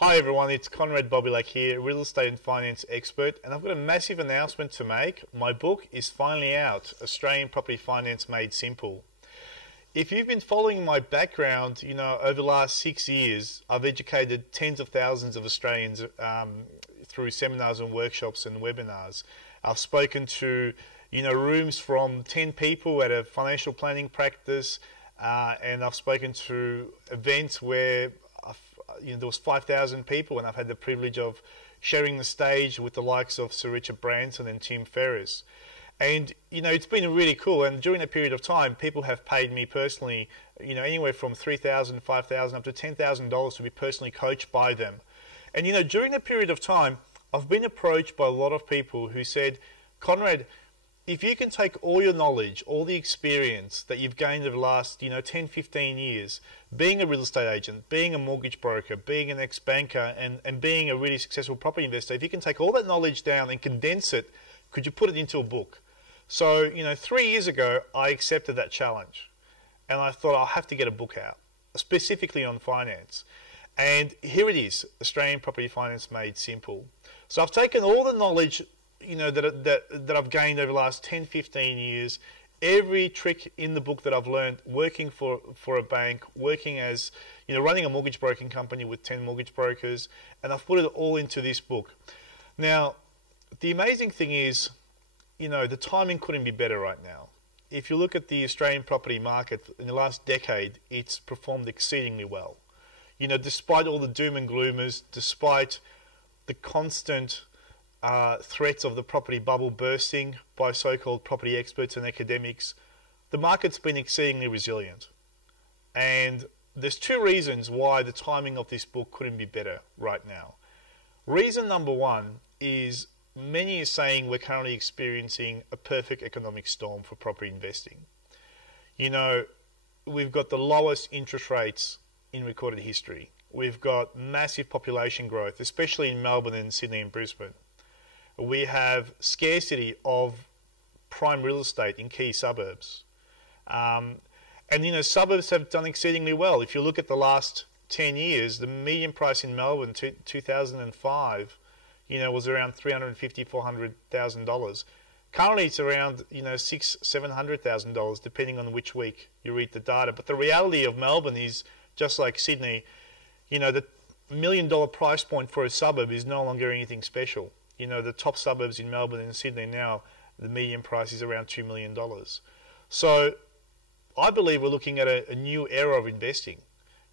Hi everyone, it's Konrad Bobilak here, real estate and finance expert, and I've got a massive announcement to make. My book is finally out, Australian Property Finance Made Simple. If you've been following my background, over the last 6 years, I've educated tens of thousands of Australians through seminars and workshops and webinars. I've spoken to, rooms from 10 people at a financial planning practice, and I've spoken to events where there was 5,000 people, and I've had the privilege of sharing the stage with the likes of Sir Richard Branson and Tim Ferriss. And, it's been really cool. And during that period of time, people have paid me personally, anywhere from $3,000, $5,000 up to $10,000 to be personally coached by them. And, during that period of time, I've been approached by a lot of people who said, Konrad, if you can take all your knowledge, all the experience that you've gained over the last, 10, 15 years, being a real estate agent, being a mortgage broker, being an ex-banker, and being a really successful property investor, if you can take all that knowledge down and condense it, could you put it into a book? So, 3 years ago, I accepted that challenge. And I thought I'll have to get a book out, specifically on finance. And here it is, Australian Property Finance Made Simple. So I've taken all the knowledge that I've gained over the last 10, 15 years, every trick in the book that I've learned working for a bank, working as, running a mortgage broking company with 10 mortgage brokers, and I've put it all into this book. Now, the amazing thing is, the timing couldn't be better right now. If you look at the Australian property market in the last decade, it's performed exceedingly well. Despite all the doom and gloomers, despite the constant threats of the property bubble bursting by so-called property experts and academics, the market's been exceedingly resilient. And there's two reasons why the timing of this book couldn't be better right now. Reason number one is many are saying we're currently experiencing a perfect economic storm for property investing. We've got the lowest interest rates in recorded history. We've got massive population growth, especially in Melbourne and Sydney and Brisbane. We have scarcity of prime real estate in key suburbs. And suburbs have done exceedingly well. If you look at the last 10 years, the median price in Melbourne, 2005, was around $350,000, $400,000. Currently, it's around, $600,000, $700,000, depending on which week you read the data. But the reality of Melbourne is, just like Sydney, the $1 million price point for a suburb is no longer anything special. The top suburbs in Melbourne and Sydney now, the median price is around $2 million. So I believe we're looking at a new era of investing,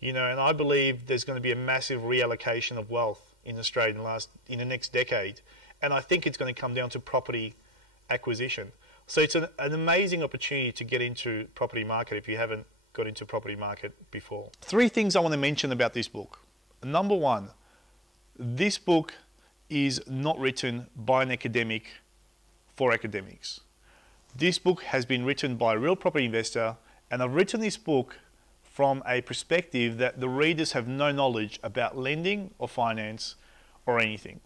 and I believe there's going to be a massive reallocation of wealth in Australia in the next decade. And I think it's going to come down to property acquisition. So it's an amazing opportunity to get into property market if you haven't got into property market before. Three things I want to mention about this book. Number one, this book is not written by an academic for academics. This book has been written by a real property investor, and I've written this book from a perspective that the readers have no knowledge about lending or finance or anything.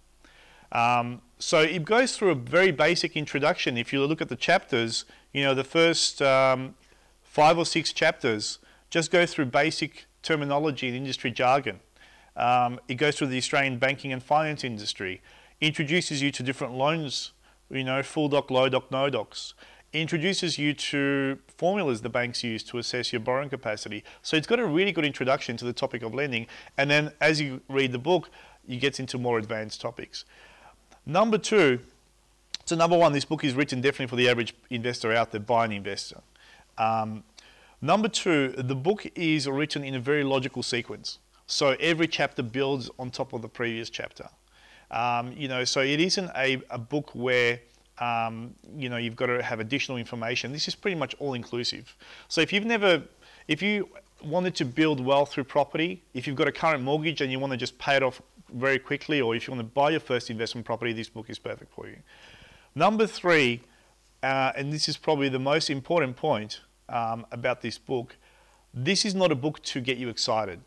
So it goes through a very basic introduction. If you look at the chapters, the first 5 or 6 chapters just go through basic terminology and industry jargon. It goes through the Australian banking and finance industry, introduces you to different loans, full doc, low doc, no docs, introduces you to formulas the banks use to assess your borrowing capacity. So it's got a really good introduction to the topic of lending. And then as you read the book, you get into more advanced topics. Number one, this book is written definitely for the average investor out there, buying investor. Number two, the book is written in a very logical sequence. So every chapter builds on top of the previous chapter. So it isn't a book where you've got to have additional information. This is pretty much all inclusive. So if you wanted to build wealth through property, if you've got a current mortgage and you want to just pay it off very quickly, or if you want to buy your first investment property, this book is perfect for you. Number three, and this is probably the most important point about this book, this is not a book to get you excited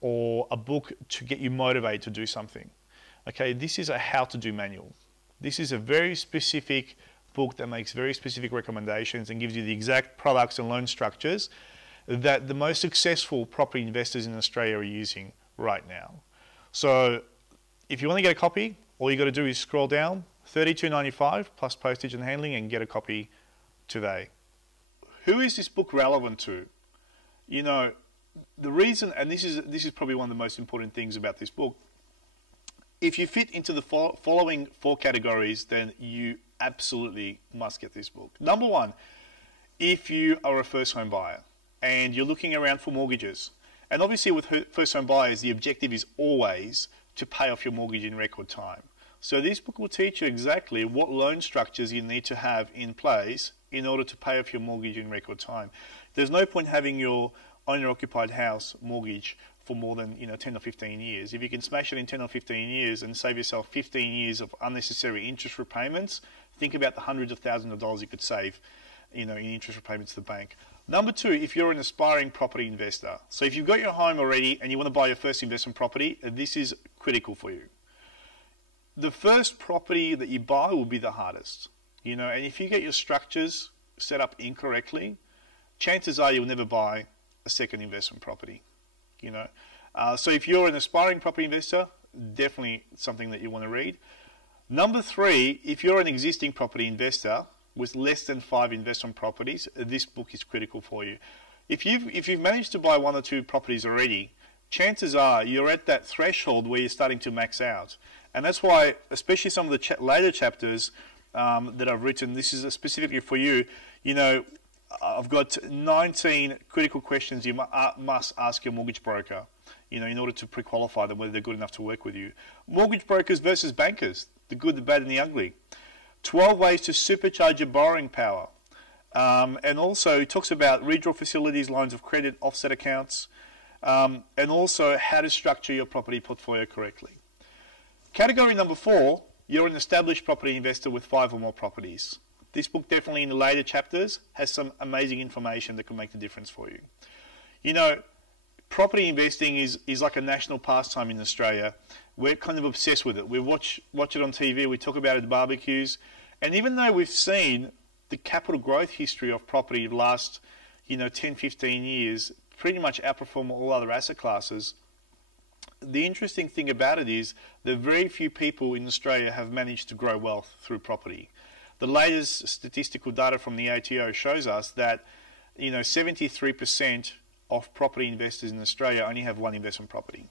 or a book to get you motivated to do something. Okay, this is a how-to-do manual. This is a very specific book that makes very specific recommendations and gives you the exact products and loan structures that the most successful property investors in Australia are using right now. So if you want to get a copy, all you got to do is scroll down, $32.95 plus postage and handling, and get a copy today. Who is this book relevant to? You know, the reason, and this is probably one of the most important things about this book, if you fit into the following 4 categories, then you absolutely must get this book. Number 1, if you are a first home buyer and you're looking around for mortgages, and obviously with first home buyers, the objective is always to pay off your mortgage in record time. So this book will teach you exactly what loan structures you need to have in place in order to pay off your mortgage in record time. There's no point having your owner-occupied house mortgage for more than 10 or 15 years. If you can smash it in 10 or 15 years and save yourself 15 years of unnecessary interest repayments, think about the hundreds of thousands of dollars you could save in interest repayments to the bank. Number 2, if you're an aspiring property investor. So if you've got your home already and you want to buy your first investment property, this is critical for you. The first property that you buy will be the hardest. And if you get your structures set up incorrectly, chances are you'll never buy a second investment property. So if you're an aspiring property investor, definitely something that you want to read. Number 3, if you're an existing property investor with less than 5 investment properties, this book is critical for you. If you've managed to buy 1 or 2 properties already, chances are you're at that threshold where you're starting to max out. And that's why, especially some of the later chapters that I've written, this is specifically for you. I've got 19 critical questions you must ask your mortgage broker, in order to pre-qualify them, whether they're good enough to work with you. Mortgage brokers versus bankers, the good, the bad, and the ugly. 12 ways to supercharge your borrowing power. And also it talks about redraw facilities, lines of credit, offset accounts, and also how to structure your property portfolio correctly. Category number 4, you're an established property investor with 5 or more properties. This book, definitely in the later chapters, has some amazing information that can make the difference for you. Property investing is like a national pastime in Australia. We're kind of obsessed with it. We watch it on TV, we talk about it at barbecues, and even though we've seen the capital growth history of property the last 10, 15 years pretty much outperform all other asset classes, the interesting thing about it is that very few people in Australia have managed to grow wealth through property. The latest statistical data from the ATO shows us that 73% of property investors in Australia only have 1 investment property.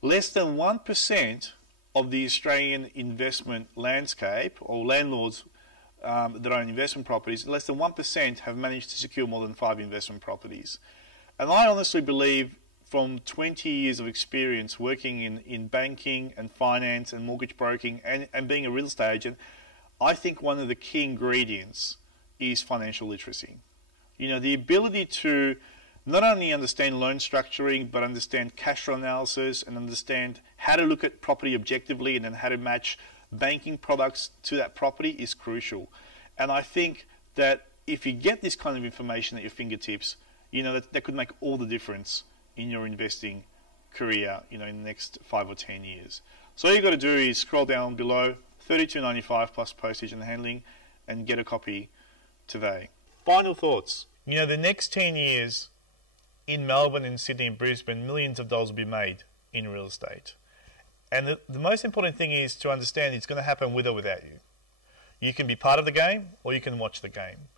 Less than 1% of the Australian investment landscape, or landlords that own investment properties, less than 1% have managed to secure more than 5 investment properties. And I honestly believe, from 20 years of experience working in banking and finance and mortgage broking and being a real estate agent, I think one of the key ingredients is financial literacy. The ability to not only understand loan structuring, but understand cash flow analysis and understand how to look at property objectively and then how to match banking products to that property is crucial. And I think that if you get this kind of information at your fingertips, that could make all the difference in your investing career, in the next 5 or 10 years. So all you got to do is scroll down below, $32.95 plus postage and handling, and get a copy today. Final thoughts. The next 10 years in Melbourne and Sydney and Brisbane, millions of dollars will be made in real estate. And the most important thing is to understand it's going to happen with or without you. You can be part of the game or you can watch the game.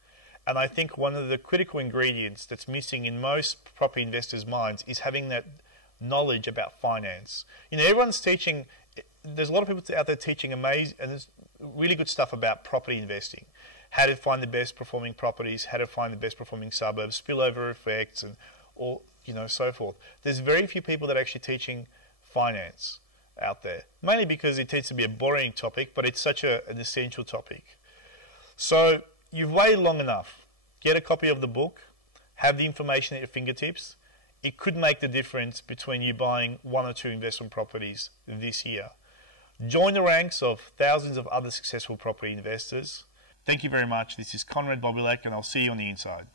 And I think one of the critical ingredients that's missing in most property investors' minds is having that knowledge about finance. Everyone's teaching, there's a lot of people out there teaching amazing and there's really good stuff about property investing. How to find the best performing properties, how to find the best performing suburbs, spillover effects, and so forth. There's very few people that are actually teaching finance out there, mainly because it tends to be a boring topic, but it's such an essential topic. So you've waited long enough. Get a copy of the book, have the information at your fingertips. It could make the difference between you buying 1 or 2 investment properties this year. Join the ranks of thousands of other successful property investors. Thank you very much. This is Konrad Bobilak, and I'll see you on the inside.